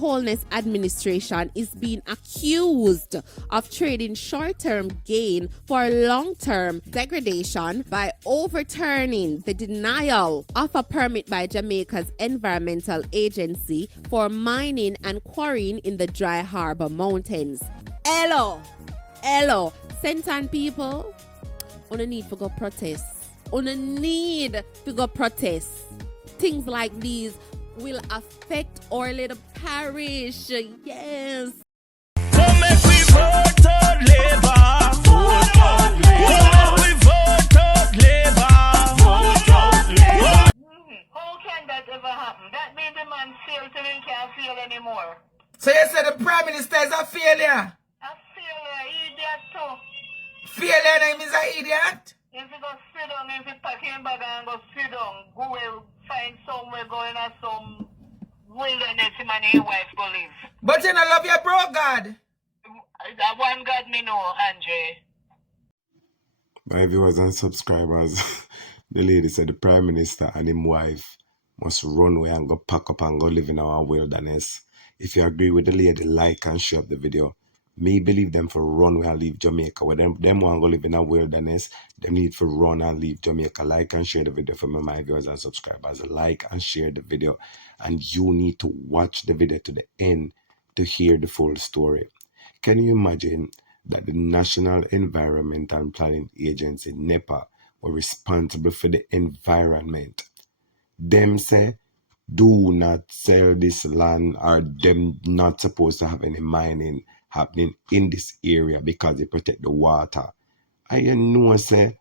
Holness administration is being accused of trading short-term gain for long-term degradation by overturning the denial of a permit by Jamaica's environmental agency for mining and quarrying in the Dry Harbor Mountains. Hello, Sentan people, on a need for go protest. On a need to go protest. Things like these will affect our little parish. Yes. So make we vote out Labour. Vote out Labour. We vote out Labour. Vote out Labour. How can that ever happen? That means the man failed till he can't fail anymore. So you said the Prime Minister is a failure? A failure, idiot too. Failure name is an idiot? If you go sit down, if you pack him bag and go sit down, go away, find somewhere going to some wilderness him and his wife go live. But you don't love your bro God. That one God me know, Andre. My viewers and subscribers, the lady said the Prime Minister and his wife must run away and go pack up and go live in our wilderness. If you agree with the lady, like and share the video. Me believe them for run away and leave Jamaica. When them want to go live in a wilderness, they need to run and leave Jamaica. Like and share the video for me, my viewers and subscribers. Like and share the video. And you need to watch the video to the end to hear the full story. Can you imagine that the National Environment and Planning Agency, NEPA, were responsible for the environment? Them say, do not sell this land, or them not supposed to have any mining happening in this area because they protect the water. And you know, say,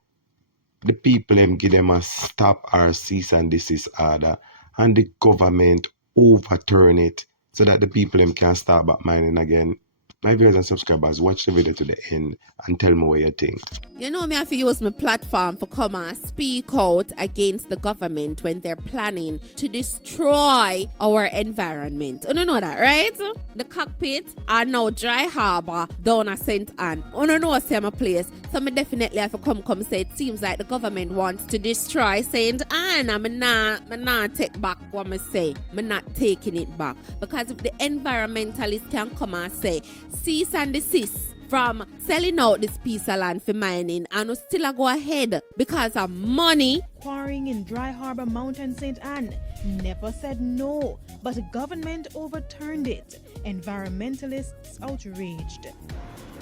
the people them give them a stop or cease and desist order, and the government overturn it so that the people them can start back mining again. My viewers and subscribers, watch the video to the end and tell me what you think. You know me have to use my platform for come and speak out against the government when they're planning to destroy our environment. You know that, right? The cockpit are now Dry Harbor down at St. Anne. You know say my place. So me definitely have to come say it seems like the government wants to destroy St. Anne. I'm not take back what I say. I'm not taking it back. Because if the environmentalists can come and say cease and desist from selling out this piece of land for mining and we still go ahead because of money. Quarrying in Dry Harbor Mountain, St. Anne. NEPA said no, but the government overturned it. Environmentalists outraged.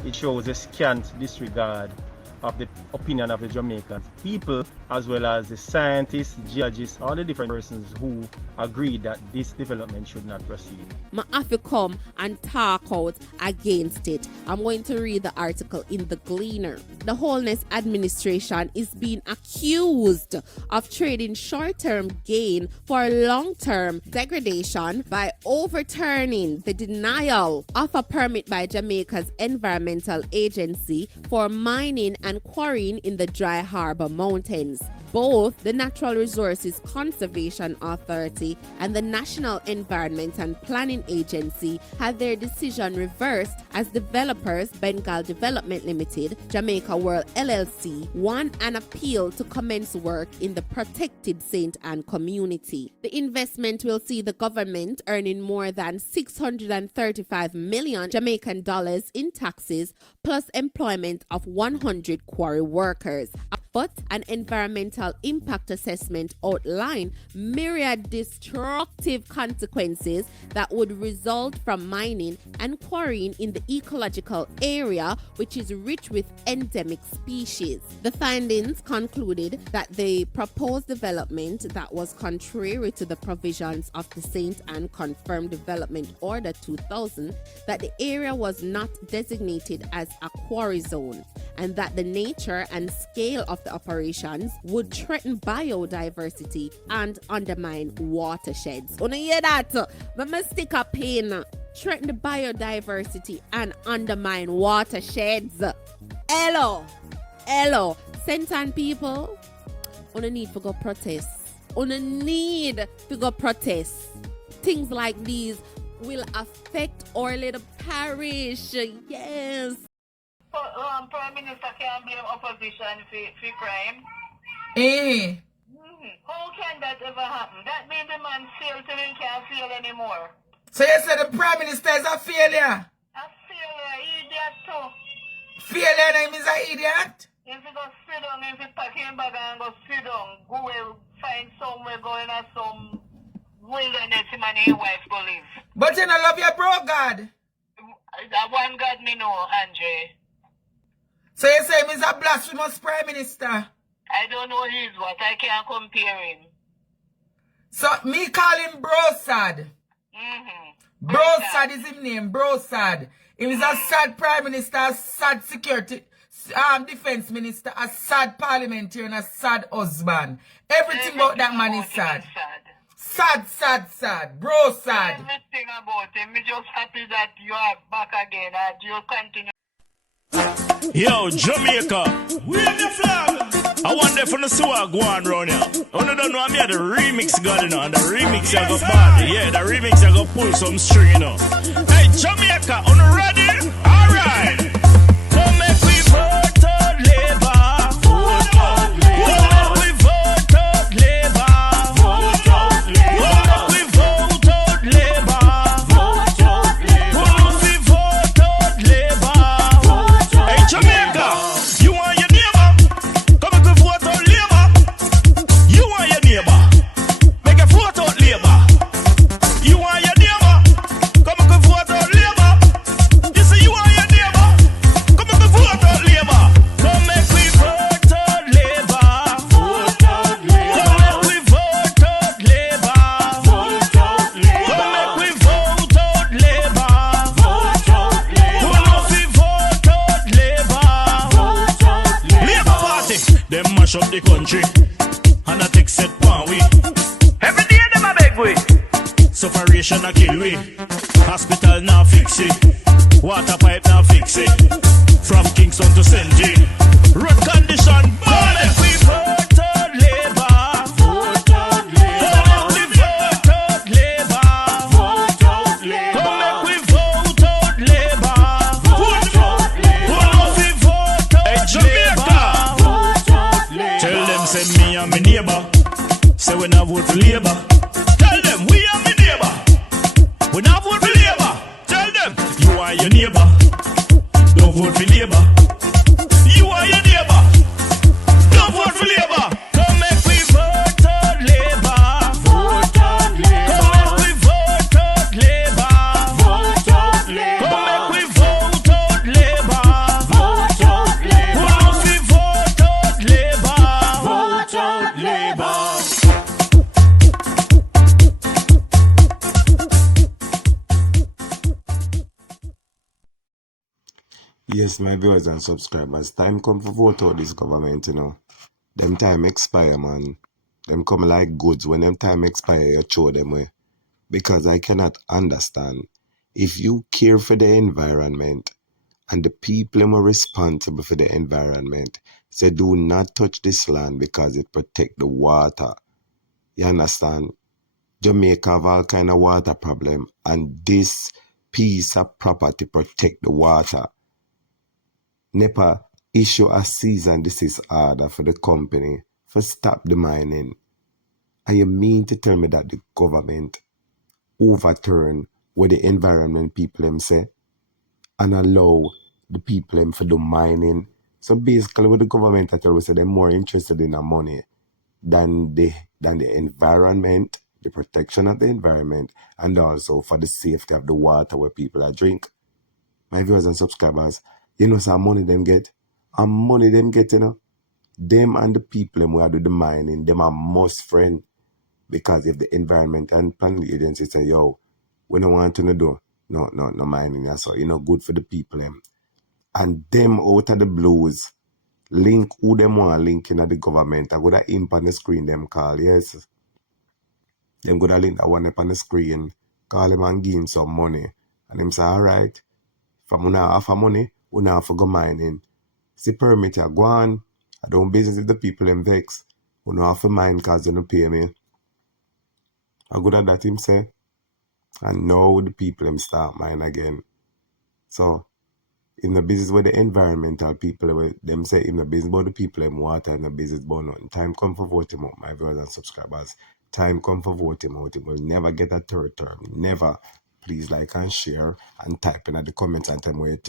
It shows a scant disregard of the opinion of the Jamaican people, as well as the scientists, geologists, all the different persons who agree that this development should not proceed. I have to come and talk out against it. I'm going to read the article in the Gleaner. The Holness administration is being accused of trading short-term gain for long-term degradation by overturning the denial of a permit by Jamaica's environmental agency for mining and quarrying in the Dry Harbor Mountains. Both the Natural Resources Conservation Authority and the National Environment and Planning Agency had their decision reversed as developers Bengal Development Limited, Jamaica World LLC, won an appeal to commence work in the protected St. Anne community. The investment will see the government earning more than 635 million Jamaican dollars in taxes plus employment of 100 quarry workers. But an environmental impact assessment outlined myriad destructive consequences that would result from mining and quarrying in the ecological area, which is rich with endemic species. The findings concluded that the proposed development that was contrary to the provisions of the St. Anne Confirmed Development Order 2000, that the area was not designated as a quarry zone, and that the nature and scale of the operations would threaten biodiversity and undermine watersheds. You hear that? But me stick a pin. Threaten the biodiversity and undermine watersheds. Hello, Sentan people. On a need to go protest. On a need to go protest. Things like these will affect our little parish. Yes. Prime Minister can blame opposition for crime. How can that ever happen? That means the man failed till he can't fail anymore. So you say the Prime Minister is a failure? A failure, idiot too. Failure name is an idiot? If you go sit down, if you pack him bag and go sit down, go well, find somewhere going to some wilderness him and his wife go live. But you don't love your bro God. That one God me know, Andre. So you say him is a blasphemous Prime Minister? I don't know his what, I can't compare him. So me call him Brosad. Brosad is his name, Brosad. He is a sad Prime Minister, a sad security, Defense Minister, a sad parliamentarian, a sad husband. Everything about that man is sad. Sad. Brosad. Everything about him, me just happy that you are back again and you continue. Yo, Jamaica, wave the flag. I want them from the swag go on round here. I don't know, I'm here, the remix going on. The remix I go party, yeah, the remix I go pull some string, you know. Hey, Jamaica, on the ready? Alright. Come make we vote out Labour. Vote out Labour. Come make we vote out Labour. Vote out Labour. Come make we vote out Labour. Vote out Labour. Come make we vote out Labour. Vote out. Hey, Jamaica, you want your neighbor? Come make we vote out Labour. You want your neighbor? Make a vote out Labour. You want your neighbor? Come make we vote out Labour. You say you want your neighbor? Come make we vote out Labour. Come make we vote out Labour. Vote out Labour. Come make we vote out Labour. Vote out Labour. Come make we vote out Labour. Vote out Labour. Come make we vote out Labour. Vote out Labour. Labour Party, them mash up the country and I take set pan we. Every day them a beg we. Separation a kill we. Hospital now fix it. Water pipe now fix it. From Kingston to St. Jean. Road condition bad. Make we vote out Labour. Vote out Labour. Make we vote out Labour. Vote out Labour. Come make we vote out Labour. Vote out Labour. Come make we vote out Labour. Vote out Labour. Tell them say me and me neighbor. Say we not vote for Labour. Tell them we and me neighbor. We not vote for Labour. Tell them you are your neighbor. Don't vote for Labour. You are your neighbor. Don't vote for Labour. Come make we vote out Labour. Vote out Labour. Come make we vote out Labour. Vote out Labour. Come make we vote out Labour. Vote out Labour. Come make we vote out Labour. Vote out Labour. Yes, my viewers and subscribers, time come for vote out this government, you know. Them time expire, man. Them come like goods. When them time expire, you throw them away. Because I cannot understand. If you care for the environment and the people who are responsible for the environment, say do not touch this land because it protect the water. You understand? Jamaica have all kind of water problem and this piece of property protect the water. NEPA issue a cease and desist order for the company for stop the mining. And you mean to tell me that the government overturn what the environment people them say and allow the people them for the mining? So basically what the government I tell we say they're more interested in the money than the environment, the protection of the environment, and also for the safety of the water where people are drink. My viewers and subscribers, you know some money them get. And money them get, you know. Them and the people them who do the mining, them are most friend. Because if the environment and planning agency say, yo, we don't want to do no mining, so you know, good for the people them. And them out of the blues, link who them want linking at the government. I go to imp on the screen them call, yes. Them go to link that one up on the screen, call them and give him some money. And them say, alright, from when I offer money, we now for go mining. See permit ya go on. I don't business with the people them vex. We now have to mine because they don't pay me. I go to that him say. And now the people them start mine again. So in the business with the environmental people, them say in the business about the people them water and the business about nothing. Time come for vote him out, my viewers and subscribers. Time come for vote him out. He will never get a third term. Never. please like and share and type in the comments and tell me what you think.